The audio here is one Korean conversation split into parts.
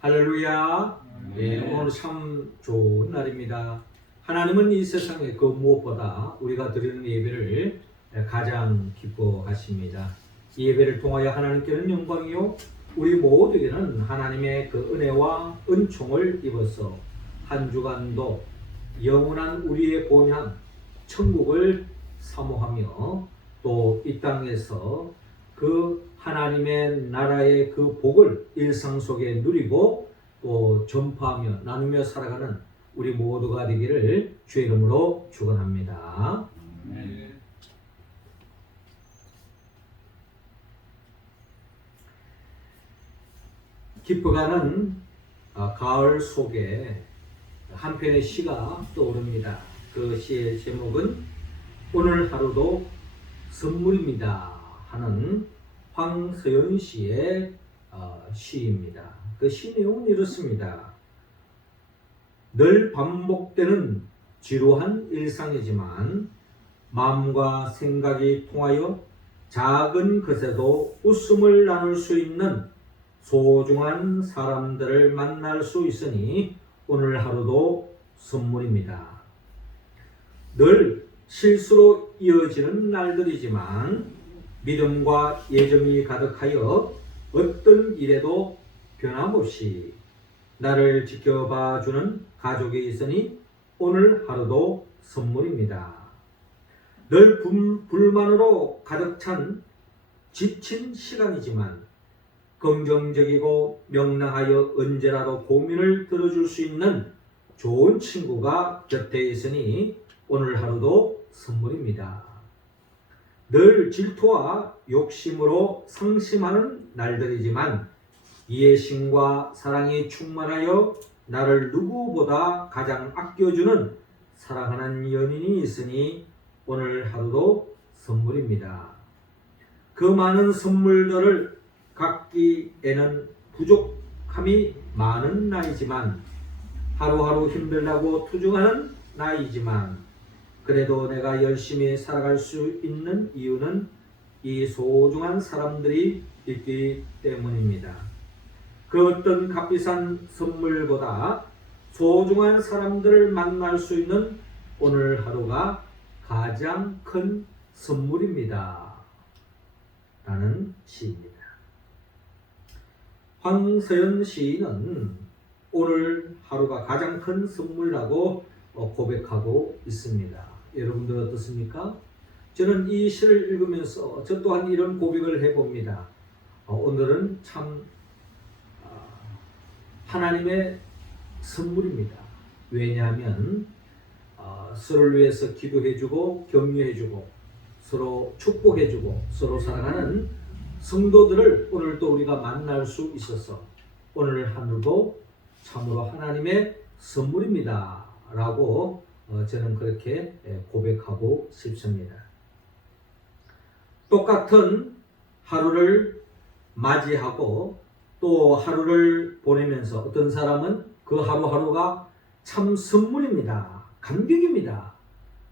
할렐루야. 네, 오늘 참 좋은 날입니다. 하나님은 이 세상에 그 무엇보다 우리가 드리는 예배를 가장 기뻐하십니다. 이 예배를 통하여 하나님께는 영광이요, 우리 모두에게는 하나님의 그 은혜와 은총을 입어서 한 주간도 영원한 우리의 본향 천국을 사모하며 또 이 땅에서 그 하나님의 나라의 그 복을 일상 속에 누리고 또 전파하며 나누며 살아가는 우리 모두가 되기를 주의 이름으로 축원합니다. 깊어가는 가을 속에 한 편의 시가 떠오릅니다. 그 시의 제목은 오늘 하루도 선물입니다 하는 황서연 씨의 시입니다. 그 시 내용은 이렇습니다. 늘 반복되는 지루한 일상이지만 마음과 생각이 통하여 작은 것에도 웃음을 나눌 수 있는 소중한 사람들을 만날 수 있으니 오늘 하루도 선물입니다. 늘 실수로 이어지는 날들이지만 믿음과 예정이 가득하여 어떤 일에도 변함없이 나를 지켜봐주는 가족이 있으니 오늘 하루도 선물입니다. 늘 불만으로 가득 찬 지친 시간이지만 긍정적이고 명랑하여 언제라도 고민을 들어줄 수 있는 좋은 친구가 곁에 있으니 오늘 하루도 선물입니다. 늘 질투와 욕심으로 상심하는 날들이지만 이해심과 사랑이 충만하여 나를 누구보다 가장 아껴주는 사랑하는 연인이 있으니 오늘 하루도 선물입니다. 그 많은 선물들을 갖기에는 부족함이 많은 나이지만 하루하루 힘들다고 투정하는 나이지만 그래도 내가 열심히 살아갈 수 있는 이유는 이 소중한 사람들이 있기 때문입니다. 그 어떤 값비싼 선물보다 소중한 사람들을 만날 수 있는 오늘 하루가 가장 큰 선물입니다. 라는 시입니다. 황서연 시인은 오늘 하루가 가장 큰 선물이라고 고백하고 있습니다. 여러분들 어떻습니까? 저는 이 시를 읽으면서 저 또한 이런 고백을 해봅니다. 오늘은 참 하나님의 선물입니다. 왜냐하면 서로를 위해서 기도해주고 격려해주고 서로 축복해주고 서로 사랑하는 성도들을 오늘 또 우리가 만날 수 있어서 오늘 하루도 참으로 하나님의 선물입니다 라고 저는 그렇게 고백하고 싶습니다. 똑같은 하루를 맞이하고 또 하루를 보내면서 어떤 사람은 그 하루하루가 참 선물입니다, 감격입니다,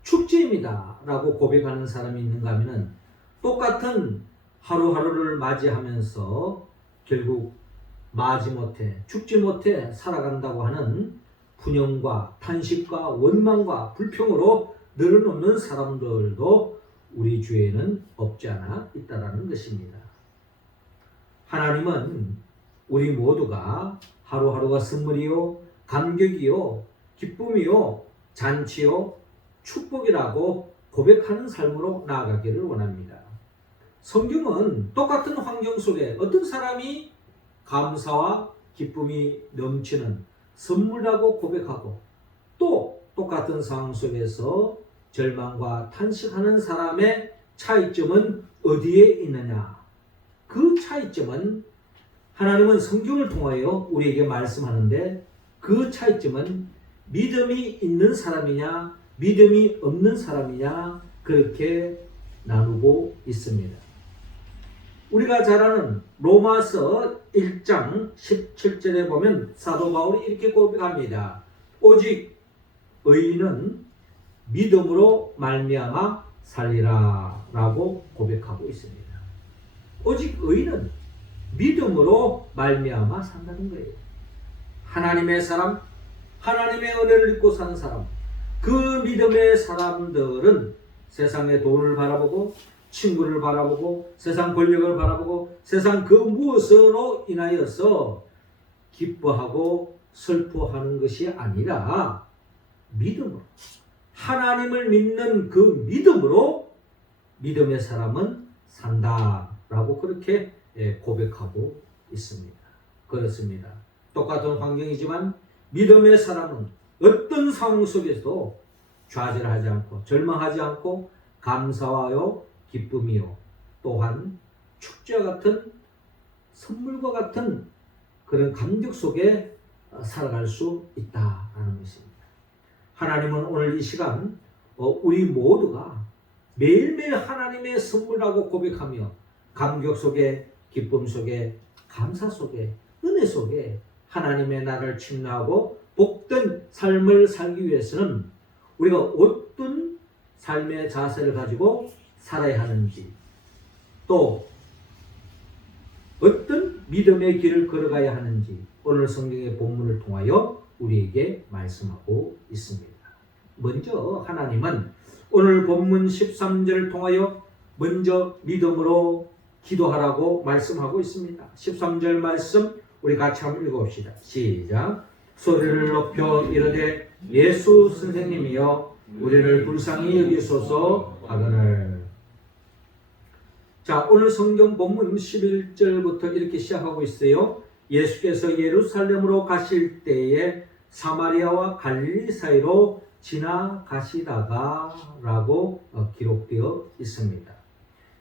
축제입니다 라고 고백하는 사람이 있는가 하면 똑같은 하루하루를 맞이하면서 결국 마지못해 죽지 못해 살아간다고 하는 분영과 탄식과 원망과 불평으로 늘어놓는 사람들도 우리 주위에는 없지 않아 있다는 것입니다. 하나님은 우리 모두가 하루하루가 선물이요, 감격이요, 기쁨이요, 잔치요, 축복이라고 고백하는 삶으로 나아가기를 원합니다. 성경은 똑같은 환경 속에 어떤 사람이 감사와 기쁨이 넘치는 선물이라고 고백하고 또 똑같은 상황 속에서 절망과 탄식하는 사람의 차이점은 어디에 있느냐? 그 차이점은 하나님은 성경을 통하여 우리에게 말씀하는데 그 차이점은 믿음이 있는 사람이냐 믿음이 없는 사람이냐 그렇게 나누고 있습니다. 우리가 잘 아는 로마서 1장 17절에 보면 사도 바울이 이렇게 고백합니다. 오직 의인은 믿음으로 말미암아 살리라 라고 고백하고 있습니다. 오직 의인은 믿음으로 말미암아 산다는 거예요. 하나님의 사람, 하나님의 은혜를 입고 사는 사람, 그 믿음의 사람들은 세상의 돈을 바라보고 친구를 바라보고 세상 권력을 바라보고 세상 그 무엇으로 인하여서 기뻐하고 슬퍼하는 것이 아니라 믿음으로, 하나님을 믿는 그 믿음으로 믿음의 사람은 산다라고 그렇게 고백하고 있습니다. 그렇습니다. 똑같은 환경이지만 믿음의 사람은 어떤 상황 속에서도 좌절하지 않고 절망하지 않고 감사와요 기쁨이요 또한 축제와 같은 선물과 같은 그런 감격 속에 살아갈 수 있다라는 것입니다. 하나님은 오늘 이 시간 우리 모두가 매일매일 하나님의 선물이라고 고백하며 감격 속에 기쁨 속에 감사 속에 은혜 속에 하나님의 나라를 침노하고 복된 삶을 살기 위해서는 우리가 어떤 삶의 자세를 가지고 살아야 하는지 또 어떤 믿음의 길을 걸어가야 하는지 오늘 성경의 본문을 통하여 우리에게 말씀하고 있습니다. 먼저 하나님은 오늘 본문 13절을 통하여 먼저 믿음으로 기도하라고 말씀하고 있습니다. 13절 말씀 우리 같이 한번 읽어봅시다. 시작. 소리를 높여 이르되 예수 선생님이여 우리를 불쌍히 여기소서 하거늘. 자, 오늘 성경 본문 11절부터 이렇게 시작하고 있어요. 예수께서 예루살렘으로 가실 때에 사마리아와 갈릴리 사이로 지나가시다가 라고 기록되어 있습니다.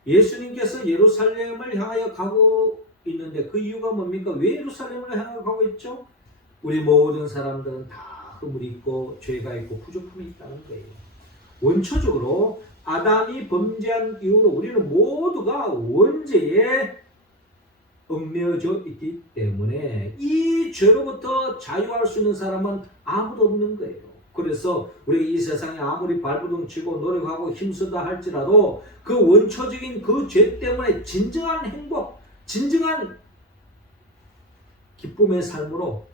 예수님께서 예루살렘을 향하여 가고 있는데 그 이유가 뭡니까? 왜 예루살렘을 향하여 가고 있죠? 우리 모든 사람들은 다 허물이 있고 죄가 있고 부족함이 있다는 거예요. 원초적으로 아담이 범죄한 이후로 우리는 모두가 원죄에 얽매여져 있기 때문에 이 죄로부터 자유할 수 있는 사람은 아무도 없는 거예요. 그래서 우리가 이 세상에 아무리 발버둥치고 노력하고 힘쓰다 할지라도 그 원초적인 그 죄 때문에 진정한 행복, 진정한 기쁨의 삶으로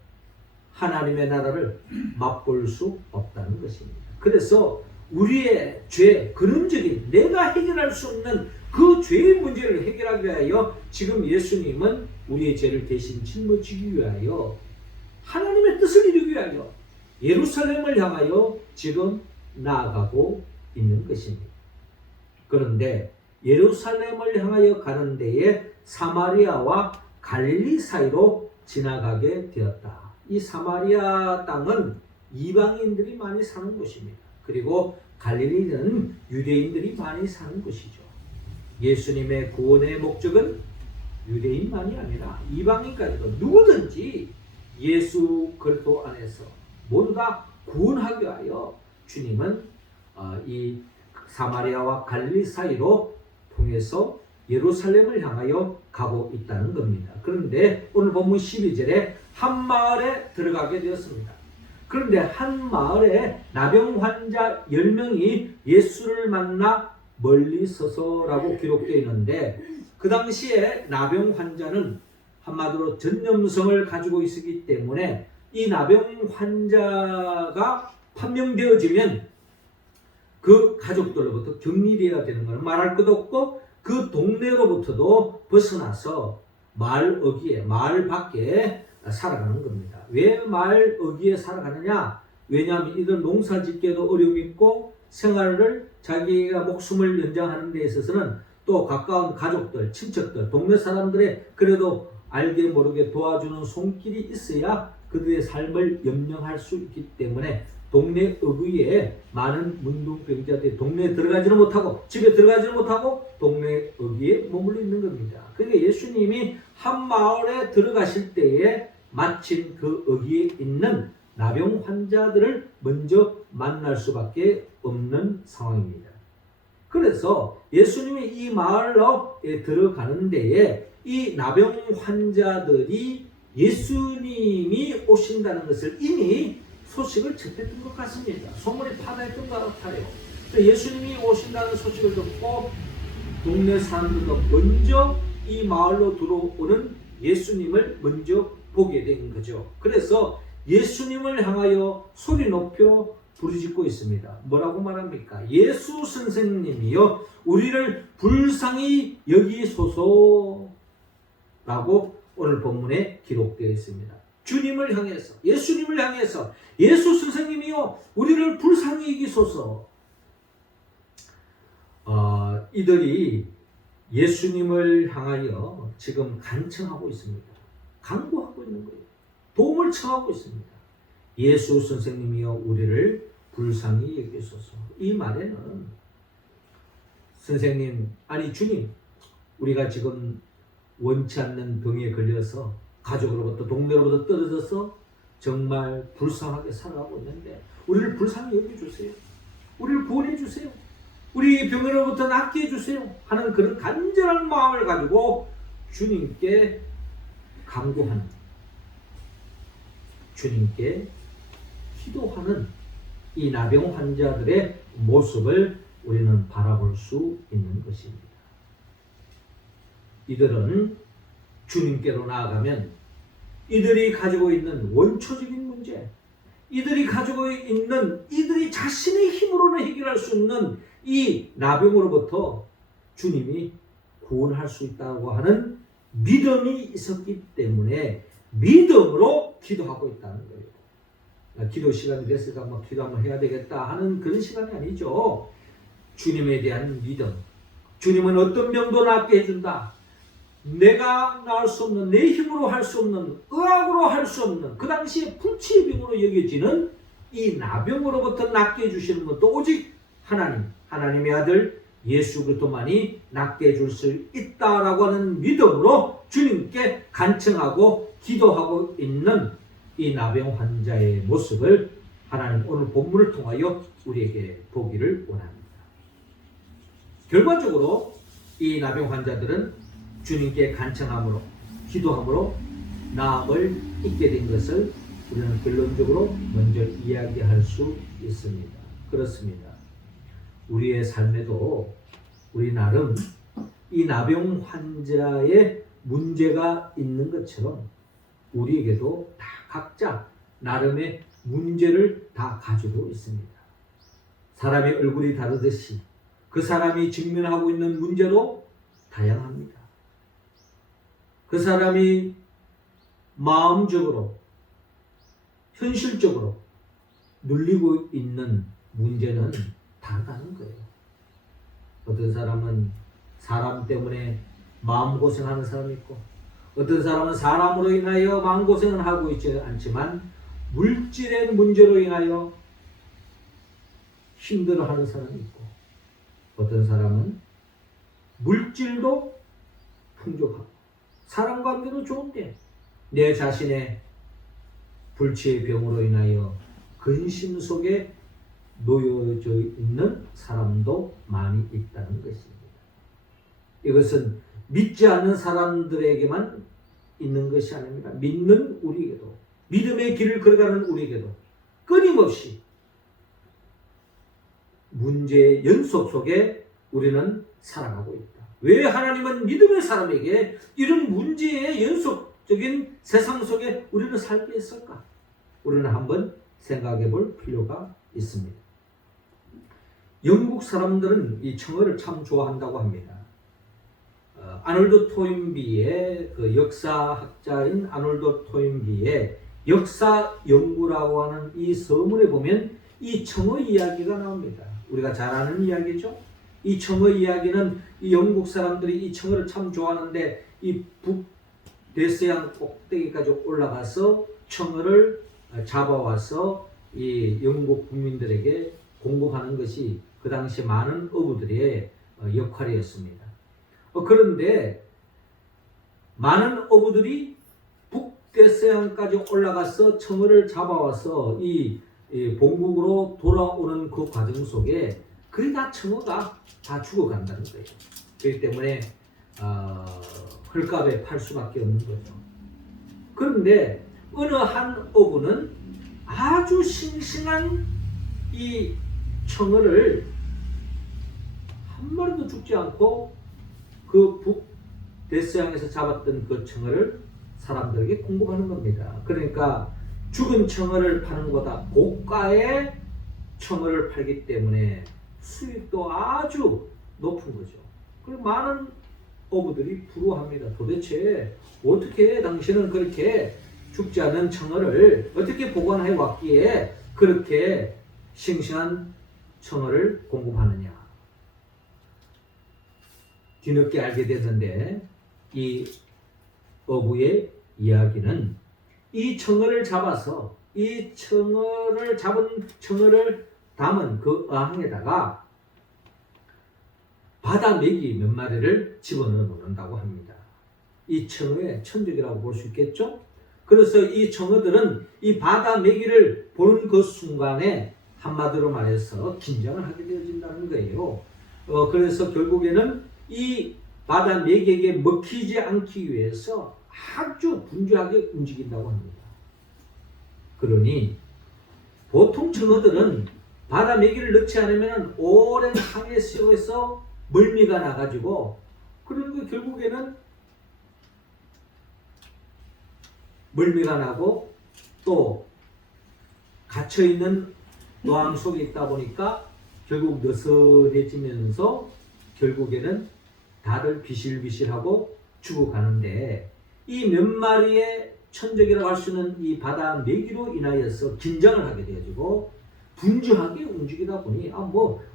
하나님의 나라를 맛볼 수 없다는 것입니다. 그래서 우리의 죄, 근원적인 내가 해결할 수 없는 그 죄의 문제를 해결하기 위하여 지금 예수님은 우리의 죄를 대신 짊어지기 위하여 하나님의 뜻을 이루기 위하여 예루살렘을 향하여 지금 나아가고 있는 것입니다. 그런데 예루살렘을 향하여 가는 데에 사마리아와 갈릴리 사이로 지나가게 되었다. 이 사마리아 땅은 이방인들이 많이 사는 곳입니다. 그리고 갈릴리는 유대인들이 많이 사는 곳이죠. 예수님의 구원의 목적은 유대인만이 아니라 이방인까지도 누구든지 예수 그리스도 안에서 모두 다 구원하기 위하여 주님은 이 사마리아와 갈릴리 사이로 통해서 예루살렘을 향하여 가고 있다는 겁니다. 그런데 오늘 본문 12절에 한 마을에 들어가게 되었습니다. 그런데 한 마을에 나병 환자 10명이 예수를 만나 멀리 서서라고 기록되어 있는데 그 당시에 나병 환자는 한마디로 전염성을 가지고 있었기 때문에 이 나병 환자가 판명되어지면 그 가족들로부터 격리되어야 되는 것을 말할 것도 없고 그 동네로부터도 벗어나서 마을 어귀에 마을 밖에 살아가는 겁니다. 왜 마을 어귀에 살아가느냐? 왜냐하면 이들 농사 짓기에도 어려움이 있고 생활을 자기가 목숨을 연장하는 데 있어서는 또 가까운 가족들, 친척들, 동네 사람들의 그래도 알게 모르게 도와주는 손길이 있어야 그들의 삶을 염려할 수 있기 때문에 동네 어귀에 많은 문둥병자들이 동네에 들어가지는 못하고 집에 들어가지는 못하고 동네 어귀에 머물러 있는 겁니다. 그러니까 예수님이 한 마을에 들어가실 때에 마침 그 어귀에 있는 나병 환자들을 먼저 만날 수밖에 없는 상황입니다. 그래서 예수님이 이 마을에 들어가는 데에 이 나병 환자들이 예수님이 오신다는 것을 이미 소식을 접했던 것 같습니다. 소문이 파다했던 것 같아요. 예수님이 오신다는 소식을 듣고 동네 사람들도 먼저 이 마을로 들어오는 예수님을 먼저 보게 된 거죠. 그래서 예수님을 향하여 소리 높여 부르짖고 있습니다. 뭐라고 말합니까? 예수 선생님이여 우리를 불쌍히 여기소서라고 오늘 본문에 기록되어 있습니다. 주님을 향해서, 예수님을 향해서 예수 선생님이여 우리를 불쌍히 여기소서. 이들이 예수님을 향하여 지금 간청하고 있습니다. 간구하고 있는 거예요. 도움을 청하고 있습니다. 예수 선생님이여 우리를 불쌍히 여기소서. 이 말에는 선생님, 아니 주님, 우리가 지금 원치 않는 병에 걸려서 가족으로부터 동료로부터 떨어져서 정말 불쌍하게 살아가고 있는데 우리를 불쌍히 여겨주세요. 우리를 구원해 주세요. 우리 병으로부터 낫게 해주세요 하는 그런 간절한 마음을 가지고 주님께 간구하는, 주님께 기도하는 이 나병 환자들의 모습을 우리는 바라볼 수 있는 것입니다. 이들은 주님께로 나아가면 이들이 가지고 있는 원초적인 문제, 이들이 가지고 있는 이들이 자신의 힘으로는 해결할 수 없는 이 나병으로부터 주님이 구원할 수 있다고 하는 믿음이 있었기 때문에 믿음으로 기도하고 있다는 거예요. 기도 시간이 됐으니까 뭐 기도 한번 해야 되겠다 하는 그런 시간이 아니죠. 주님에 대한 믿음. 주님은 어떤 병도 낫게 해준다. 내가 나을 수 없는, 내 힘으로 할 수 없는, 의학으로 할 수 없는 그 당시에 불치의 병으로 여겨지는 이 나병으로부터 낫게 해주시는 것도 오직 하나님, 하나님의 아들 예수 그리스도만이 낫게 해줄 수 있다라고 하는 믿음으로 주님께 간청하고 기도하고 있는 이 나병 환자의 모습을 하나님 오늘 본문을 통하여 우리에게 보기를 원합니다. 결과적으로 이 나병 환자들은 주님께 간청함으로, 기도함으로 나음을 잊게 된 것을 우리는 결론적으로 먼저 이야기할 수 있습니다. 그렇습니다. 우리의 삶에도 우리 나름 이 나병 환자의 문제가 있는 것처럼 우리에게도 다 각자 나름의 문제를 다 가지고 있습니다. 사람의 얼굴이 다르듯이 그 사람이 직면하고 있는 문제도 다양합니다. 그 사람이 마음적으로, 현실적으로 눌리고 있는 문제는 다르다는 거예요. 어떤 사람은 사람 때문에 마음고생하는 사람이 있고, 어떤 사람은 사람으로 인하여 마음고생을 하고 있지 않지만 물질의 문제로 인하여 힘들어하는 사람이 있고, 어떤 사람은 물질도 풍족하고 사람 관계도 좋은데 내 자신의 불치의 병으로 인하여 근심 속에 놓여져 있는 사람도 많이 있다는 것입니다. 이것은 믿지 않는 사람들에게만 있는 것이 아닙니다. 믿는 우리에게도, 믿음의 길을 걸어가는 우리에게도 끊임없이 문제의 연속 속에 우리는 살아가고 있다. 왜 하나님은 믿음의 사람에게 이런 문제의 연속적인 세상 속에 우리는 살게 했을까? 우리는 한번 생각해 볼 필요가 있습니다. 영국 사람들은 이 청어를 참 좋아한다고 합니다. 아놀드 토인비의 그 역사학자인 아놀드 토인비의 역사 연구라고 하는 이 서문에 보면 이 청어 이야기가 나옵니다. 우리가 잘 아는 이야기죠. 이 청어 이야기는 이 영국 사람들이 이 청어를 참 좋아하는데 이 북대서양 꼭대기까지 올라가서 청어를 잡아와서 이 영국 국민들에게 공급하는 것이 그 당시 많은 어부들의 역할이었습니다. 그런데 많은 어부들이 북대서양까지 올라가서 청어를 잡아와서 이 본국으로 돌아오는 그 과정 속에 거의 다 청어가 다 죽어간다는 거예요. 그렇기 때문에 헐값에 팔 수밖에 없는 거죠. 그런데 어느 한 어부는 아주 싱싱한 이 청어를 한 마리도 죽지 않고 그 북대서양에서 잡았던 그 청어를 사람들에게 공급하는 겁니다. 그러니까 죽은 청어를 파는 거다. 고가의 청어를 팔기 때문에 수익도 아주 높은 거죠. 그리고 많은 어부들이 부러워합니다. 도대체 어떻게 당신은 그렇게 죽지 않은 청어를 어떻게 보관해 왔기에 그렇게 싱싱한 청어를 공급하느냐. 뒤늦게 알게 됐는데 이 어부의 이야기는 이 청어를 잡아서 이 청어를 잡은 청어를 담은 그 어항에다가 바다 메기 몇 마리를 집어넣어 놓는다고 합니다. 이 청어의 천적이라고 볼 수 있겠죠? 그래서 이 청어들은 이 바다 메기를 보는 그 순간에 한마디로 말해서 긴장을 하게 되어진다는 거예요. 그래서 결국에는 이 바다 메기에게 먹히지 않기 위해서 아주 분주하게 움직인다고 합니다. 그러니 보통 청어들은 바다 메기를 넣지 않으면 오랜 항해 속에서 멀미가 나가지고 그리고 결국에는 멀미가 나고 또 갇혀있는 노암 속에 있다 보니까 결국 느슨해지면서 결국에는 다들 비실비실하고 죽어가는데 이 몇 마리의 천적이라고 할 수 있는 이 바다 메기로 인하여서 긴장을 하게 되어지고 분주하게 움직이다 보니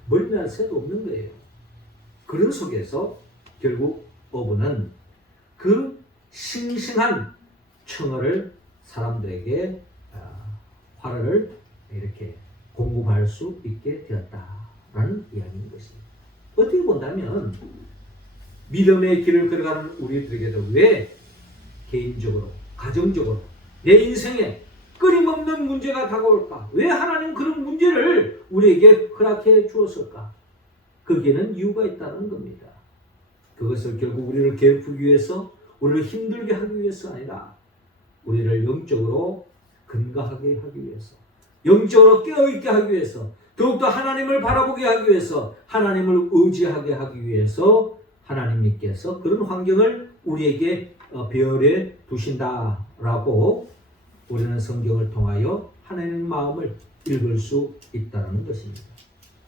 멀미할 새도 없는 거예요. 그런 속에서 결국 어부는 그 싱싱한 청어를 사람들에게 화를 이렇게 공급할 수 있게 되었다라는 이야기인 것입니다. 어떻게 본다면 믿음의 길을 걸어가는 우리들에게도 왜 개인적으로, 가정적으로 내 인생에 끊임없는 문제가 다가올까? 왜 하나님 그런 문제를 우리에게 허락해 주었을까? 거기에는 이유가 있다는 겁니다. 그것을 결국 우리를 괴롭히기 위해서, 우리를 힘들게 하기 위해서 아니라 우리를 영적으로 건강하게 하기 위해서, 영적으로 깨어있게 하기 위해서, 더욱더 하나님을 바라보게 하기 위해서, 하나님을 의지하게 하기 위해서 하나님께서 그런 환경을 우리에게 배열해 두신다라고 우리는 성경을 통하여 하나님의 마음을 읽을 수 있다는 것입니다.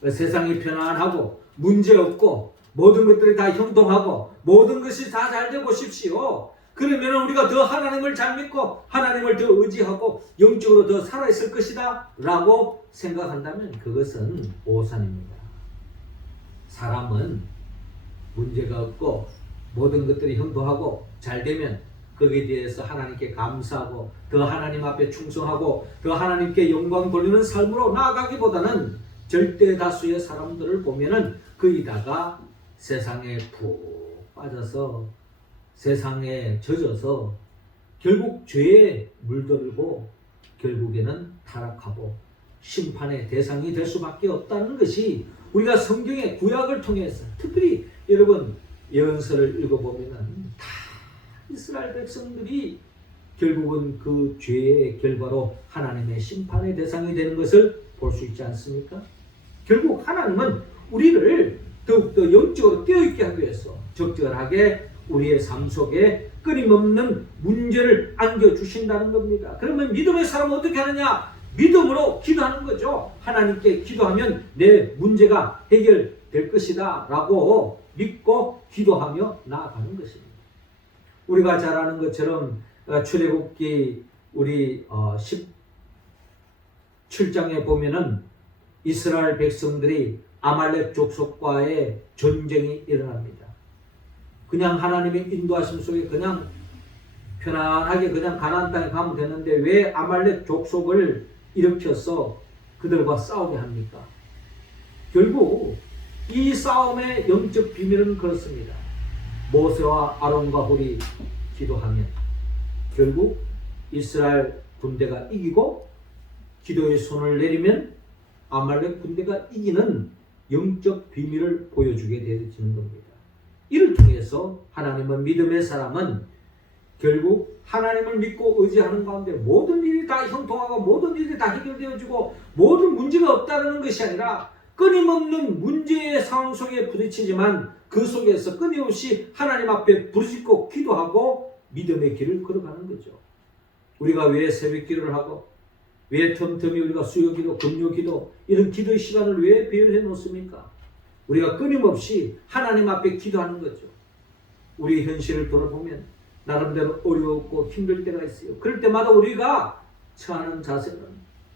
세상이 편안하고 문제없고 모든 것들이 다 형통하고 모든 것이 다 잘 되고 싶시오. 그러면 우리가 더 하나님을 잘 믿고 하나님을 더 의지하고 영적으로 더 살아있을 것이다 라고 생각한다면 그것은 오산입니다. 사람은 문제가 없고 모든 것들이 형통하고 잘 되면 거기에 대해서 하나님께 감사하고 더 하나님 앞에 충성하고 더 하나님께 영광 돌리는 삶으로 나아가기보다는 절대 다수의 사람들을 보면은 거기다가 세상에 푹 빠져서 세상에 젖어서 결국 죄에 물들고 결국에는 타락하고 심판의 대상이 될 수밖에 없다는 것이 우리가 성경의 구약을 통해서 특별히 여러분 예언서를 읽어보면은 다 이스라엘 백성들이 결국은 그 죄의 결과로 하나님의 심판의 대상이 되는 것을 볼 수 있지 않습니까? 결국 하나님은 우리를 더욱더 영적으로 깨어있게 하기 위해서 적절하게 우리의 삶 속에 끊임없는 문제를 안겨주신다는 겁니다. 그러면 믿음의 사람은 어떻게 하느냐? 믿음으로 기도하는 거죠. 하나님께 기도하면 내 문제가 해결될 것이다 라고 믿고 기도하며 나아가는 것입니다. 우리가 잘 아는 것처럼 출애굽기 우리 17장에 보면은 이스라엘 백성들이 아말렉 족속과의 전쟁이 일어납니다. 그냥 하나님의 인도하심 속에 그냥 편안하게 그냥 가나안 땅에 가면 되는데 왜 아말렉 족속을 일으켜서 그들과 싸우게 합니까? 결국 이 싸움의 영적 비밀은 그렇습니다. 모세와 아론과 홀이 기도하면 결국 이스라엘 군대가 이기고 기도의 손을 내리면 아말렉 군대가 이기는 영적 비밀을 보여주게 되어지는 겁니다. 이를 통해서 하나님은 믿음의 사람은 결국 하나님을 믿고 의지하는 가운데 모든 일이 다 형통하고 모든 일이 다 해결되어지고 모든 문제가 없다는 것이 아니라 끊임없는 문제의 상황 속에 부딪히지만 그 속에서 끊임없이 하나님 앞에 부르짖고 기도하고 믿음의 길을 걸어가는 거죠. 우리가 왜 새벽 기도를 하고 왜 틈틈이 우리가 수요기도, 금요기도 이런 기도의 시간을 왜 배열해 놓습니까? 우리가 끊임없이 하나님 앞에 기도하는 거죠. 우리 현실을 돌아보면 나름대로 어렵고 힘들 때가 있어요. 그럴 때마다 우리가 처하는 자세는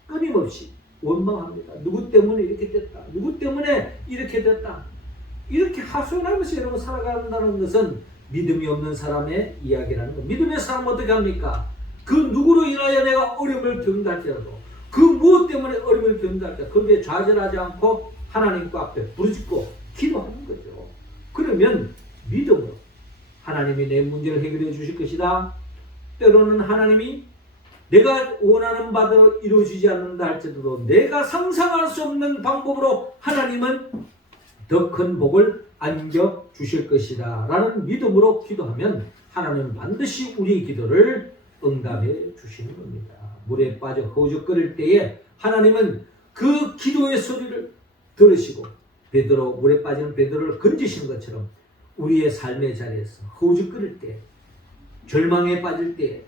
끊임없이 원망합니다. 누구 때문에 이렇게 됐다. 누구 때문에 이렇게 됐다. 이렇게 하소연하면서 여러분 살아간다는 것은 믿음이 없는 사람의 이야기라는 겁니다. 믿음의 사람은 어떻게 합니까? 그 누구로 인하여 내가 어려움을 겪는다 할지라도 그 무엇 때문에 어려움을 겪는다 할지라도 거기에 좌절하지 않고 하나님과 앞에 부르짖고 기도하는 거죠. 그러면 믿음으로 하나님이 내 문제를 해결해 주실 것이다. 때로는 하나님이 내가 원하는 바대로 이루어지지 않는다 할지라도 내가 상상할 수 없는 방법으로 하나님은 더 큰 복을 안겨 주실 것이다 라는 믿음으로 기도하면 하나님은 반드시 우리의 기도를 응답해 주시는 겁니다. 물에 빠져 허우적거릴 때에 하나님은 그 기도의 소리를 들으시고 베드로, 물에 빠지는 베드로를 건지신 것처럼 우리의 삶의 자리에서 허우적거릴 때, 절망에 빠질 때,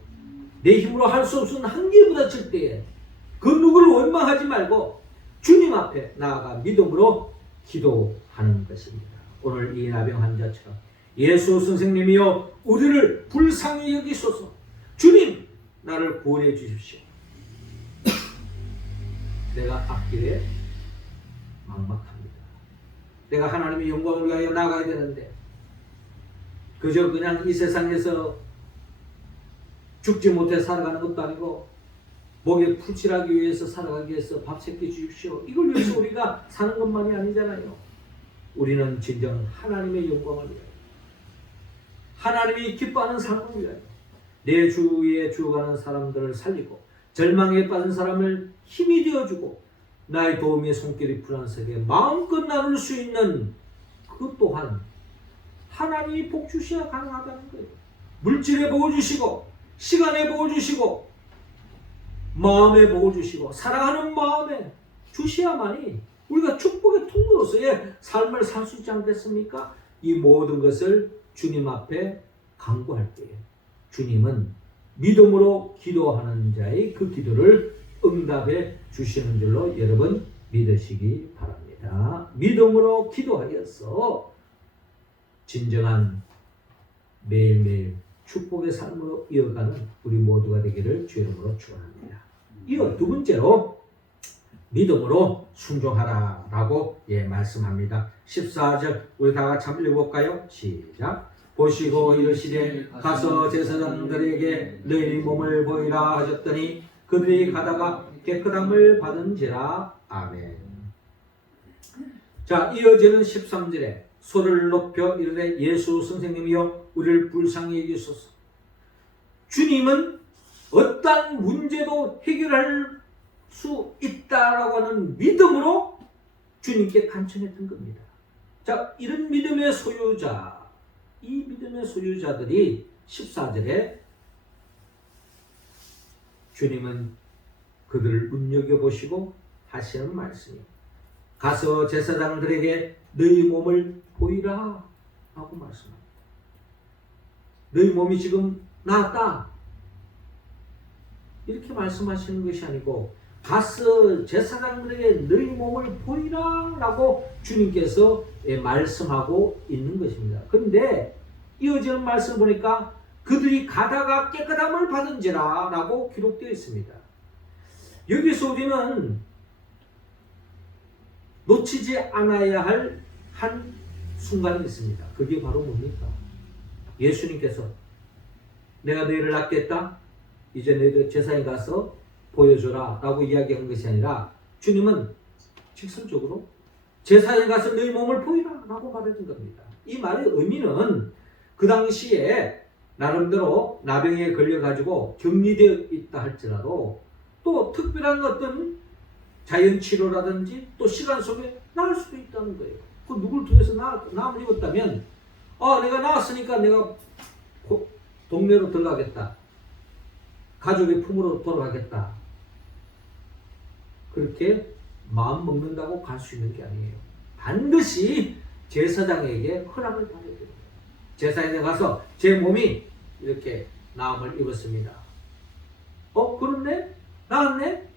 내 힘으로 할 수 없는 한계에 부딪힐 때에 그 누구를 원망하지 말고 주님 앞에 나아가 믿음으로 기도하는 것입니다. 오늘 이 나병 환자처럼 예수 선생님이여 우리를 불쌍히 여기소서. 주님 나를 구원해 주십시오. 내가 앞길에 막막합니다. 내가 하나님의 영광을 위하여 나가야 되는데 그저 그냥 이 세상에서 죽지 못해 살아가는 것도 아니고 목에 풀칠하기 위해서 살아가기 위해서 밥 새끼 주십시오. 이걸 위해서 우리가 사는 것만이 아니잖아요. 우리는 진정 하나님의 영광을 위하여 하나님이 기뻐하는 삶을 위하여 내 주위에 죽어가는 사람들을 살리고 절망에 빠진 사람을 힘이 되어주고 나의 도움의 손길이 풀한 세계에 마음껏 나눌 수 있는 그 또한 하나님이 복 주셔야 가능하다는 거예요. 물질에 복을 주시고 시간에 복을 주시고 마음에 복을 주시고 사랑하는 마음에 주셔야만이 우리가 축복의 통로로서의 삶을 살 수 있지 않겠습니까? 이 모든 것을 주님 앞에 간구할 때에 주님은 믿음으로 기도하는 자의 그 기도를 응답해 주시는 줄로 여러분 믿으시기 바랍니다. 믿음으로 기도하여서 진정한 매일매일 축복의 삶으로 이어가는 우리 모두가 되기를 주의 이름으로 축원합니다. 이어 두 번째로 믿음으로 순종하라 라고 말씀합니다. 14절 우리 다 같이 한번 읽어볼까요? 시작. 보시고 이르시되 가서 제사장들에게 너희 몸을 보이라 하셨더니 그들이 가다가 깨끗함을 받은지라. 아멘. 자, 이어지는 13절에 소리를 높여 이르되 예수 선생님이여 우리를 불쌍히 여기소서. 주님은 어떠한 문제도 해결할 수 있다라고 하는 믿음으로 주님께 간청했던 겁니다. 자, 이런 믿음의 소유자, 이 믿음의 소유자들이 14절에 주님은 그들을 눈여겨보시고 하시는 말씀이 가서 제사장들에게 너희 몸을 보이라 하고 말씀합니다. 너희 몸이 지금 나았다 이렇게 말씀하시는 것이 아니고 가서 제사장들에게 너희 몸을 보이라 라고 주님께서 말씀하고 있는 것입니다. 그런데 이어지는 말씀 보니까 그들이 가다가 깨끗함을 받은지라 라고 기록되어 있습니다. 여기서 우리는 놓치지 않아야 할 한 순간이 있습니다. 그게 바로 뭡니까? 예수님께서 내가 너희를 낫겠다. 이제 너희들 제사에 가서 보여줘라 라고 이야기한 것이 아니라 주님은 직설적으로 제사에 가서 너희 몸을 보이라 라고 말해준 겁니다. 이 말의 의미는 그 당시에 나름대로 나병에 걸려가지고 격리되어 있다 할지라도 또 특별한 어떤 자연치료라든지 또 시간 속에 나을 수도 있다는 거예요. 그 누굴 통해서 나음을 입었다면 내가 나았으니까 내가 동네로 들어가겠다. 가족의 품으로 돌아가겠다. 그렇게 마음 먹는다고 갈 수 있는 게 아니에요. 반드시 제사장에게 허락을 받아야 됩니다. 제사장에 가서 제 몸이 이렇게 나음을 입었습니다. 그렇네? 나았네?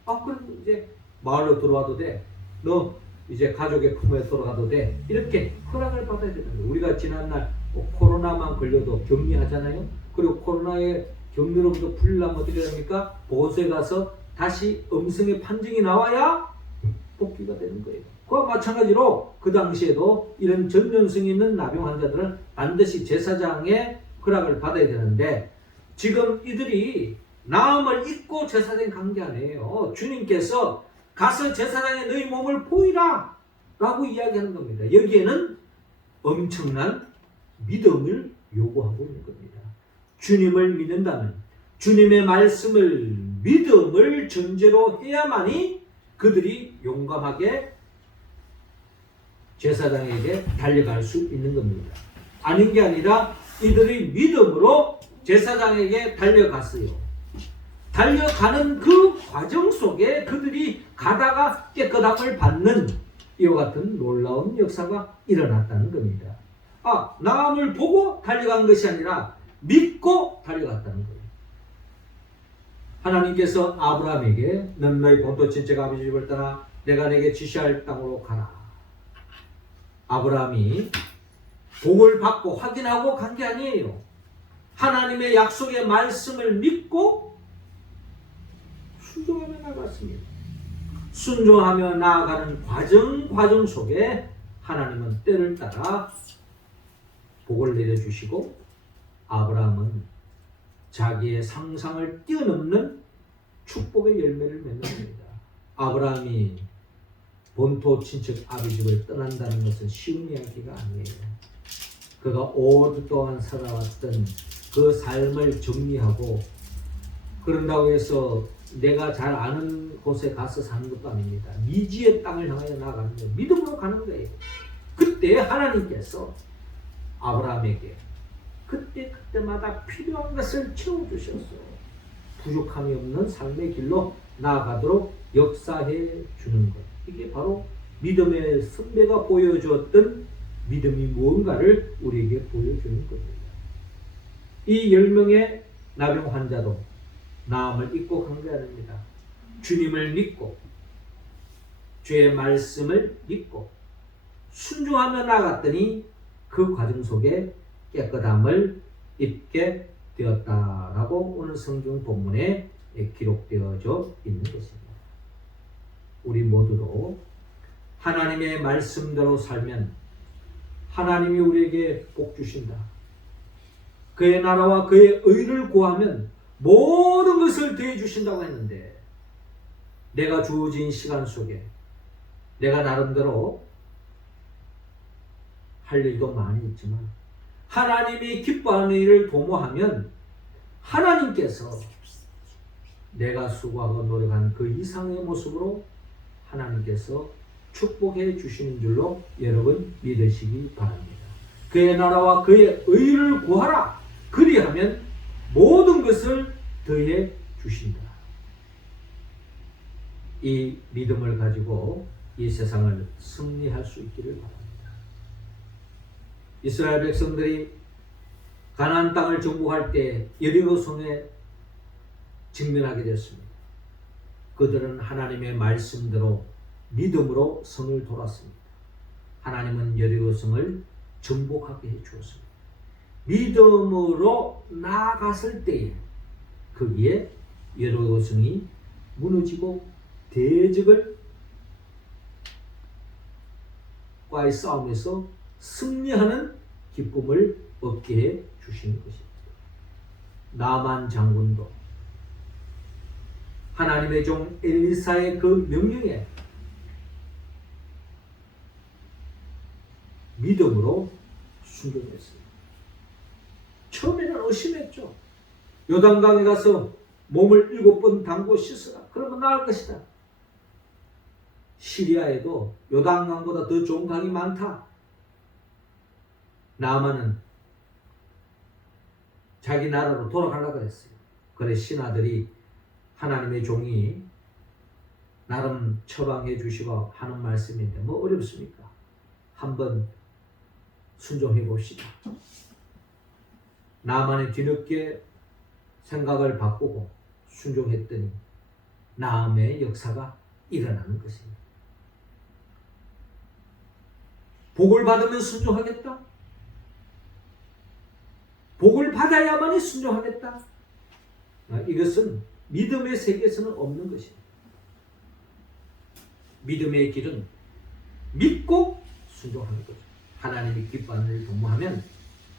마을로 들어와도 돼. 너 이제 가족의 품에 들어가도 돼. 이렇게 허락을 받아야 되는 거예요. 우리가 지난날 코로나만 걸려도 격리하잖아요. 그리고 코로나에 격리로부터 풀리려면 어떻게 됩니까? 보건소에 가서 다시 음성의 판정이 나와야 복귀가 되는 거예요. 그와 마찬가지로 그 당시에도 이런 전염성이 있는 나병 환자들은 반드시 제사장의 허락을 받아야 되는데, 지금 이들이 나음을 잊고 제사장에 간 게 아니에요. 주님께서 가서 제사장에 너희 몸을 보이라 라고 이야기하는 겁니다. 여기에는 엄청난 믿음을 요구하고 있는 겁니다. 주님을 믿는다면 주님의 말씀을 믿음을 전제로 해야만이 그들이 용감하게 제사장에게 달려갈 수 있는 겁니다. 아닌 게 아니라 이들이 믿음으로 제사장에게 달려갔어요. 달려가는 그 과정 속에 그들이 가다가 깨끗함을 받는 이와 같은 놀라운 역사가 일어났다는 겁니다. 나음을 보고 달려간 것이 아니라 믿고 달려갔다는 거예요. 하나님께서 아브라함에게 넌 너희 본토 친척 아버지 집을 떠나 내가 내게 지시할 땅으로 가라. 아브라함이 복을 받고 확인하고 간 게 아니에요. 하나님의 약속의 말씀을 믿고 순종하며 나갔습니다. 순종하며 나아가는 과정 속에 하나님은 때를 따라 복을 내려주시고 아브라함은 자기의 상상을 뛰어넘는 축복의 열매를 맺는 겁니다. 아브라함이 본토 친척 아비집을 떠난다는 것은 쉬운 이야기가 아니에요. 그가 오랫동안 살아왔던 그 삶을 정리하고 그런다고 해서 내가 잘 아는 곳에 가서 사는 것도 아닙니다. 미지의 땅을 향하여 나아가는 거예요. 믿음으로 가는 거예요. 그때 하나님께서 아브라함에게 그때마다 필요한 것을 채워주셨어요. 부족함이 없는 삶의 길로 나아가도록 역사해 주는 것. 이게 바로 믿음의 선배가 보여주었던 믿음이 무언가를 우리에게 보여주는 겁니다. 이 10명의 나병 환자도 나음을 잊고 간 게 아닙니다. 주님을 믿고 주의 말씀을 믿고 순종하며 나아갔더니 그 과정 속에 깨끗함을 입게 되었다라고 오늘 성경 본문에 기록되어져 있는 것입니다. 우리 모두도 하나님의 말씀대로 살면 하나님이 우리에게 복 주신다. 그의 나라와 그의 의를 구하면 모든 것을 더해 주신다고 했는데, 내가 주어진 시간 속에 내가 나름대로 할 일도 많이 있지만 하나님이 기뻐하는 일을 도모하면 하나님께서 내가 수고하고 노력한 그 이상의 모습으로 하나님께서 축복해 주시는 줄로 여러분 믿으시기 바랍니다. 그의 나라와 그의 의를 구하라. 그리하면 모든 것을 더해 주신다. 이 믿음을 가지고 이 세상을 승리할 수 있기를 바랍니다. 이스라엘 백성들이 가나안 땅을 정복할 때 여리고 성에 직면하게 됐습니다. 그들은 하나님의 말씀대로 믿음으로 성을 돌았습니다. 하나님은 여리고 성을 정복하게 해주었습니다. 믿음으로 나아갔을 때에 거기에 여리고 성이 무너지고 대적을 과의 싸움에서 승리하는 기쁨을 얻게 해 주시는 것입니다. 나만 장군도 하나님의 종 엘리사의 그 명령에 믿음으로 순종했습니다. 처음에는 의심했죠. 요단강에 가서 몸을 7번 담고 씻으라. 그러면 나을 것이다. 시리아에도 요단강보다 더 좋은 강이 많다. 나아만은 자기 나라로 돌아가려고 했어요. 그래 신하들이 하나님의 종이 나름 처방해 주시고 하는 말씀인데 뭐 어렵습니까? 한번 순종해 봅시다. 나만의 뒤늦게 생각을 바꾸고 순종했더니 나음의 역사가 일어나는 것입니다. 복을 받으면 순종하겠다. 복을 받아야만이 순종하겠다. 이것은 믿음의 세계에서는 없는 것입니다. 믿음의 길은 믿고 순종하는 거죠. 하나님이 기뻐하는 일을 도모하면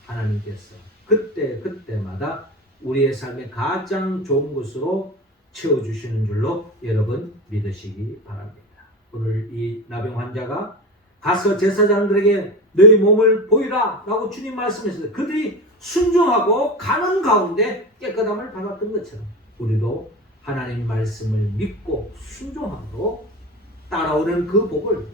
하나님께서 그때마다 우리의 삶의 가장 좋은 것으로 채워주시는 줄로 여러분 믿으시기 바랍니다. 오늘 이 나병 환자가 가서 제사장들에게 너희 몸을 보이라 라고 주님 말씀하셨어요. 그들이 순종하고 가는 가운데 깨끗함을 받았던 것처럼 우리도 하나님 말씀을 믿고 순종함으로 따라오는 그 복을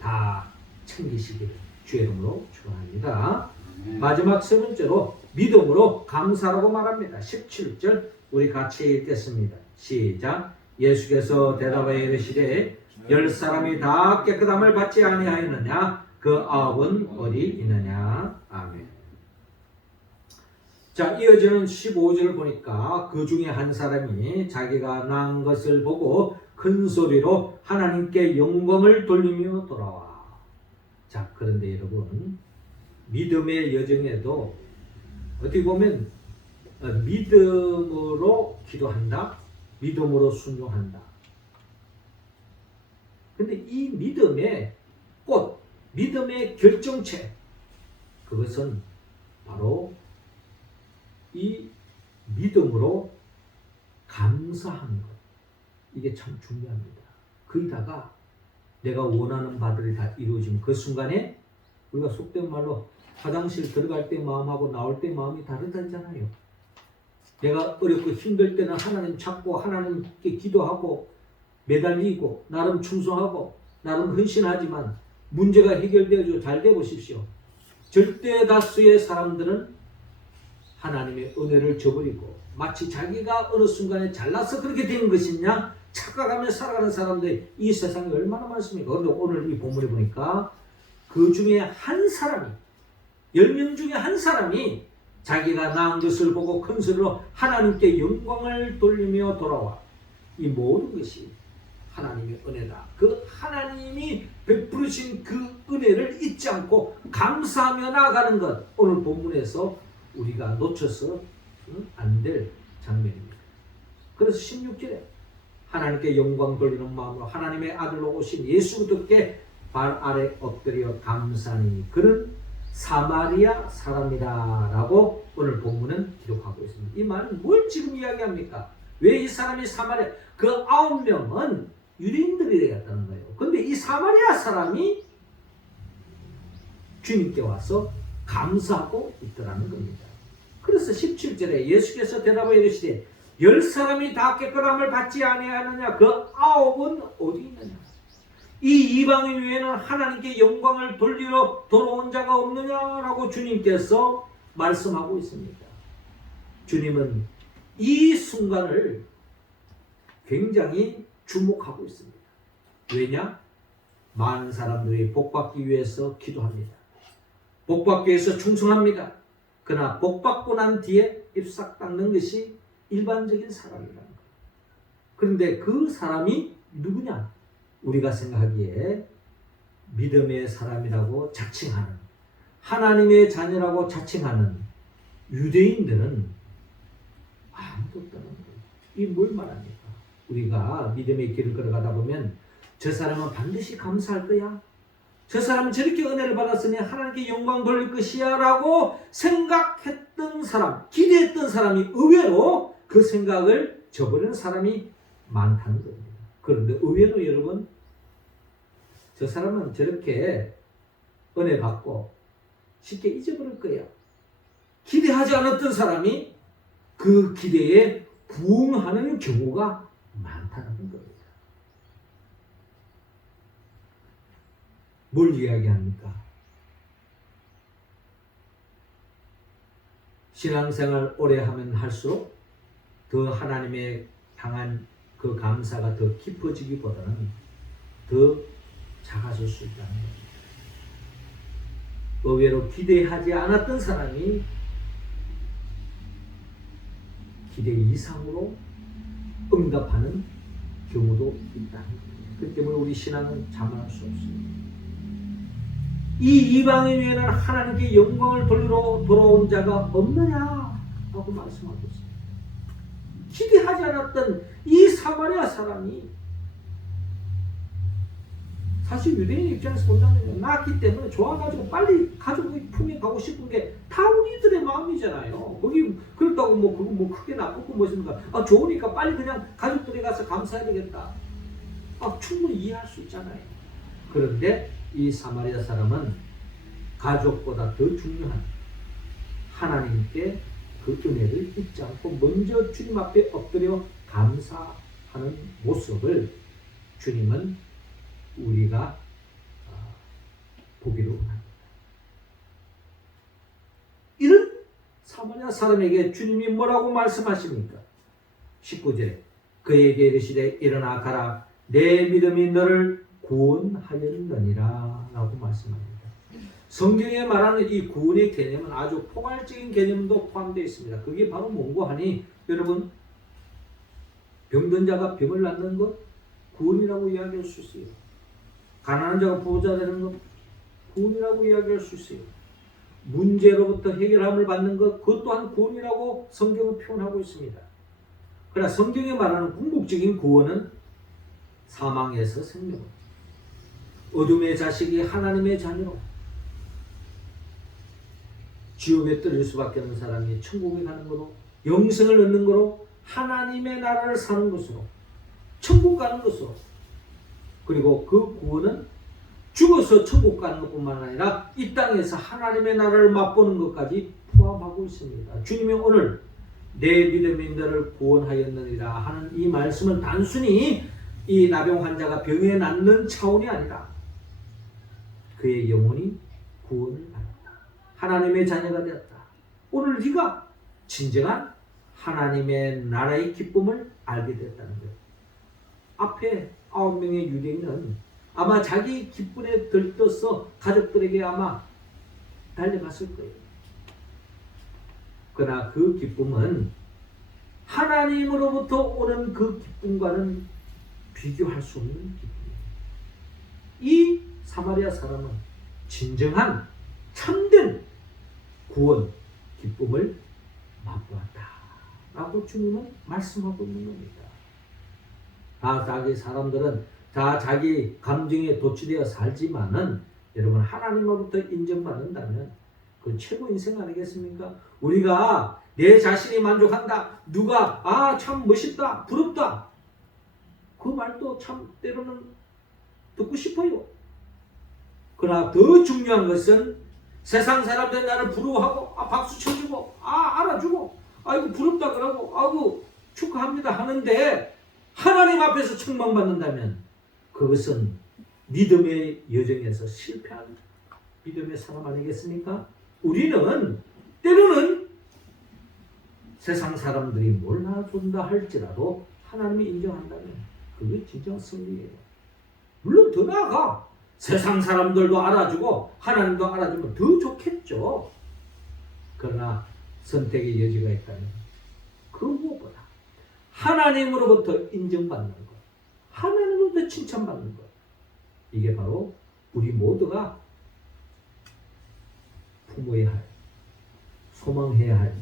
다 챙기시기를 주의 이름으로 축원합니다. 마지막 세 번째로 믿음으로 감사라고 말합니다. 17절 우리 같이 읽겠습니다. 시작. 예수께서 대답하여 이르시되 10사람이 다 깨끗함을 받지 아니하였느냐? 그 9은 어디 있느냐? 아멘. 자, 이어지는 15절을 보니까 그 중에 한 사람이 자기가 낳은 것을 보고 큰 소리로 하나님께 영광을 돌리며 돌아와. 자, 그런데 여러분, 믿음의 여정에도 어떻게 보면 믿음으로 기도한다, 믿음으로 순종한다. 근데 이 믿음의 꽃, 믿음의 결정체, 그것은 바로 이 믿음으로 감사하는 것. 이게 참 중요합니다. 거기다가 내가 원하는 바들이 다 이루어지면 그 순간에 우리가 속된 말로 화장실 들어갈 때 마음하고 나올 때 마음이 다르다잖아요. 내가 어렵고 힘들 때는 하나님 찾고 하나님께 기도하고 매달리고 나름 충성하고 나름 헌신하지만 문제가 해결되어져 잘 돼 보십시오. 절대 다수의 사람들은 하나님의 은혜를 저버리고 마치 자기가 어느 순간에 잘나서 그렇게 된 것이냐 착각하며 살아가는 사람들이 이 세상에 얼마나 많습니까? 그런데 오늘 이 본문에 보니까 그 중에 한 사람이 10명 중에 한 사람이 자기가 낳은 것을 보고 큰 소리로 하나님께 영광을 돌리며 돌아와. 이 모든 것이 하나님의 은혜다. 그 하나님이 베푸르신 그 은혜를 잊지 않고 감사하며 나아가는 것, 오늘 본문에서 우리가 놓쳐서 안 될 장면입니다. 그래서 16절에 하나님께 영광 돌리는 마음으로 하나님의 아들로 오신 예수 그리스도께 발 아래 엎드려 감사하니 그는 사마리아 사람이다 라고 오늘 본문은 기록하고 있습니다. 이 말은 뭘 지금 이야기합니까? 왜 이 사람이 사마리아, 그 9명은 유대인들이 되었다는 거예요. 근데 이 사마리아 사람이 주님께 와서 감사하고 있더라는 겁니다. 그래서 17절에 예수께서 대답하여 이르시되 10사람이 다 깨끗함을 받지 아니하느냐? 그 9은 어디 있느냐? 이 이방인 외에는 하나님께 영광을 돌리러 돌아온 자가 없느냐라고 주님께서 말씀하고 있습니다. 주님은 이 순간을 굉장히 주목하고 있습니다. 왜냐? 많은 사람들이 복받기 위해서 기도합니다. 복받기 위해서 충성합니다. 그러나 복받고 난 뒤에 입싹 닦는 것이 일반적인 사람이라는 거예요. 그런데 그 사람이 누구냐? 우리가 생각하기에 믿음의 사람이라고 자칭하는, 하나님의 자녀라고 자칭하는 유대인들은 아무도 없다는 거예요. 이 뭘 말합니까? 우리가 믿음의 길을 걸어가다 보면 저 사람은 반드시 감사할 거야. 저 사람은 저렇게 은혜를 받았으니 하나님께 영광 돌릴 것이야 라고 생각했던 사람, 기대했던 사람이 의외로 그 생각을 저버리는 사람이 많다는 겁니다. 그런데 의외로 여러분, 저 사람은 저렇게 은혜 받고 쉽게 잊어버릴 거야. 기대하지 않았던 사람이 그 기대에 부응하는 경우가 많다는 겁니다. 뭘 이야기합니까? 신앙생활 오래 하면 할수록 더 하나님의 향한 그 감사가 더 깊어지기보다는 더 작아질 수 있다는 겁니다. 의외로 기대하지 않았던 사람이 기대 이상으로 응답하는 경우도 있다는 겁니다. 그렇기 때문에 우리 신앙은 자만할 수 없습니다. 이 이방인 외에는 하나님께 영광을 돌리러 돌아온 자가 없느냐라고 말씀하고 있습니다. 기대하지 않았던 이 사마리아 사람이 사실 유대인 입장에서 본다면 낳기 때문에 좋아가지고 빨리 가족의 품에 가고 싶은 게 다 우리들의 마음이잖아요. 거기 그렇다고 그거 크게 나쁘고 무엇인가 좋으니까 빨리 그냥 가족들에 가서 감사해야 되겠다. 충분히 이해할 수 있잖아요. 그런데 이 사마리아 사람은 가족보다 더 중요한 하나님께 그 은혜를 잊지 않고 먼저 주님 앞에 엎드려 감사하는 모습을 주님은 우리가 보기로 합니다. 이런 사마리아 사람에게 주님이 뭐라고 말씀하십니까? 19절에 그에게 이르시되 일어나 가라 내 믿음이 너를 구원하였느니라 라고 말씀합니다. 성경에 말하는 이 구원의 개념은 아주 포괄적인 개념도 포함되어 있습니다. 그게 바로 뭔고 하니 여러분 병든 자가 병을 낫는 것 구원이라고 이야기할 수 있어요. 가난한 자가 부자 되는 것 구원이라고 이야기할 수 있어요. 문제로부터 해결함을 받는 것 그것 또한 구원이라고 성경은 표현하고 있습니다. 그러나 성경에 말하는 궁극적인 구원은 사망에서 생명으로 어둠의 자식이 하나님의 자녀로 지옥에 떨어질 수밖에 없는 사람이 천국에 가는 거로 영생을 얻는 거로 하나님의 나라를 사는 것으로 천국 가는 것으로 그리고 그 구원은 죽어서 천국 가는 것뿐만 아니라 이 땅에서 하나님의 나라를 맛보는 것까지 포함하고 있습니다. 주님이 오늘 내 믿음이 너를 구원하였느니라 하는 이 말씀은 단순히 이 나병 환자가 병에 낫는 차원이 아니라 그의 영혼이 구원을 받았다. 하나님의 자녀가 되었다. 오늘 네가 진정한 하나님의 나라의 기쁨을 알게 됐다는 거예요. 앞에 9명의 유대인은 아마 자기 기쁨에 들떠서 가족들에게 아마 달려갔을 거예요. 그러나 그 기쁨은 하나님으로부터 오는 그 기쁨과는 비교할 수 없는 기쁨이에요. 이 사마리아 사람은 진정한 참된 구원, 기쁨을 맛보았다 라고 주님은 말씀하고 있는 겁니다. 다 자기 사람들은 다 자기 감정에 도취되어 살지만은 여러분 하나님으로부터 인정받는다면 그 최고 인생 아니겠습니까? 우리가 내 자신이 만족한다. 누가 참 멋있다. 부럽다. 그 말도 참 때로는 듣고 싶어요. 그러나 더 중요한 것은 세상 사람들 나를 부러워하고 박수 쳐주고 알아주고 아이고 부럽다 그러고 축하합니다 하는데 하나님 앞에서 책망받는다면 그것은 믿음의 여정에서 실패한 믿음의 사람 아니겠습니까? 우리는 때로는 세상 사람들이 몰라준다 할지라도 하나님이 인정한다면 그게 진정 승리예요. 물론 더 나아가 세상 사람들도 알아주고 하나님도 알아주면 더 좋겠죠. 그러나 선택의 여지가 있다면 그 무엇보다 하나님으로부터 인정받는 것, 하나님으로부터 칭찬받는 것, 이게 바로 우리 모두가 품어야 할, 소망해야 할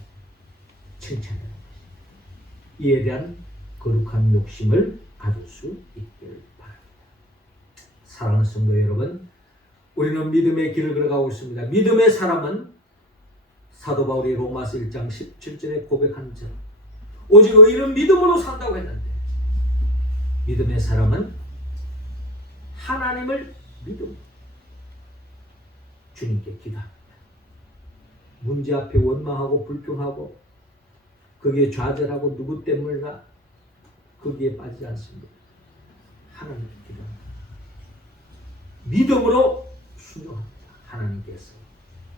칭찬이라는 것입니다. 이에 대한 거룩한 욕심을 가질 수 있기를 바랍니다. 사랑하는 성도 여러분, 우리는 믿음의 길을 걸어가고 있습니다. 믿음의 사람은 사도 바울이 로마서 1장 17절에 고백한 점, 오직 의인은 믿음으로 산다고 했는데 믿음의 사람은 하나님을 믿음 주님께 기도합니다. 문제 앞에 원망하고 불평하고 거기에 좌절하고 누구 때문일까 거기에 빠지지 않습니다. 하나님께 기도합니다. 믿음으로 순종합니다. 하나님께서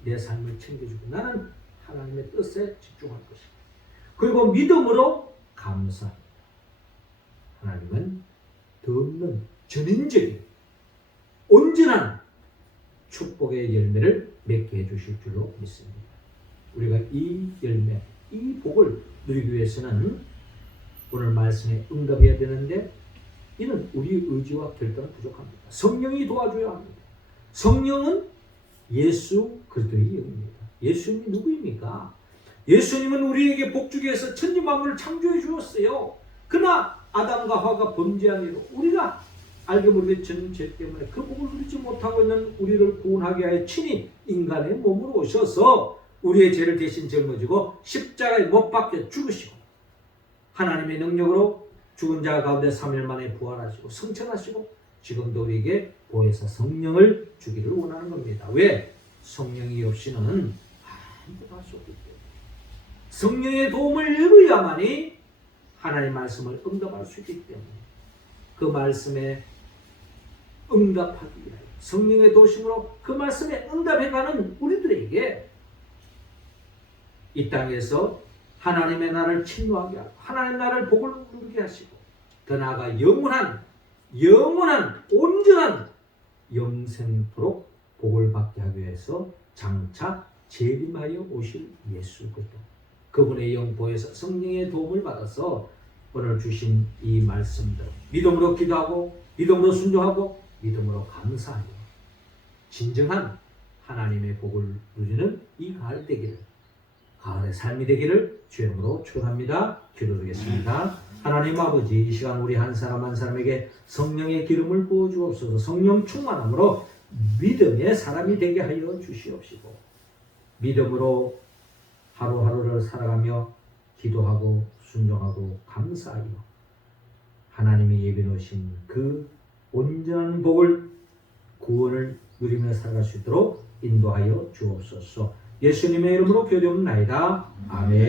내 삶을 챙겨주고 나는 하나님의 뜻에 집중할 것입니다. 그리고 믿음으로 감사. 하나님은 더 없는 전인적인 온전한 축복의 열매를 맺게 해주실 줄로 믿습니다. 우리가 이 열매, 이 복을 누리기 위해서는 오늘 말씀에 응답해야 되는데 이는 우리의 의지와 결단은 부족합니다. 성령이 도와줘야 합니다. 성령은 예수 그리스도의 영입니다. 예수님이 누구입니까? 예수님은 우리에게 복주기 위해서 천지 만물을 창조해 주었어요. 그러나 아담과 하와가 범죄한 이로 우리가 알게 모르게 전 죄 때문에 그 복을 누리지 못하고 있는 우리를 구원하게 하여 친히 인간의 몸으로 오셔서 우리의 죄를 대신 짊어지고 십자가에 못 박혀 죽으시고 하나님의 능력으로 죽은 자 가운데 3일 만에 부활하시고 성천하시고 지금도 우리에게 보혜사 성령을 주기를 원하는 겁니다. 왜? 성령이 없이는 아무것도 할 수 없기 때문에 성령의 도움을 입어야만이 하나님의 말씀을 응답할 수 있기 때문에 그 말씀에 응답하기 위하여 성령의 도심으로 그 말씀에 응답해가는 우리들에게 이 땅에서 하나님의 나라를 침노하게 하고 하나님의 나라를 복을 누리게 하시고 더 나아가 영원한 온전한 영생토록 복을 받게 하기 위해서 장차 재림하여 오실 예수 그리스도 그분의 영보에서 성령의 도움을 받아서 오늘 주신 이 말씀들 믿음으로 기도하고 믿음으로 순종하고 믿음으로 감사하여 진정한 하나님의 복을 누리는 이 가을 되기를 가을의 삶이 되기를 주의 이름으로 축원합니다. 기도드리겠습니다. 하나님 아버지 이 시간 우리 한 사람 한 사람에게 성령의 기름을 부어 주옵소서. 성령 충만함으로 믿음의 사람이 되게 하여 주시옵시고 믿음으로 하루하루를 살아가며 기도하고 순종하고 감사하여 하나님이 예비해 놓으신 그 온전한 복을 구원을 누리며 살아갈 수 있도록 인도하여 주옵소서. 예수님의 이름으로 기도드리옵나이다. 아멘.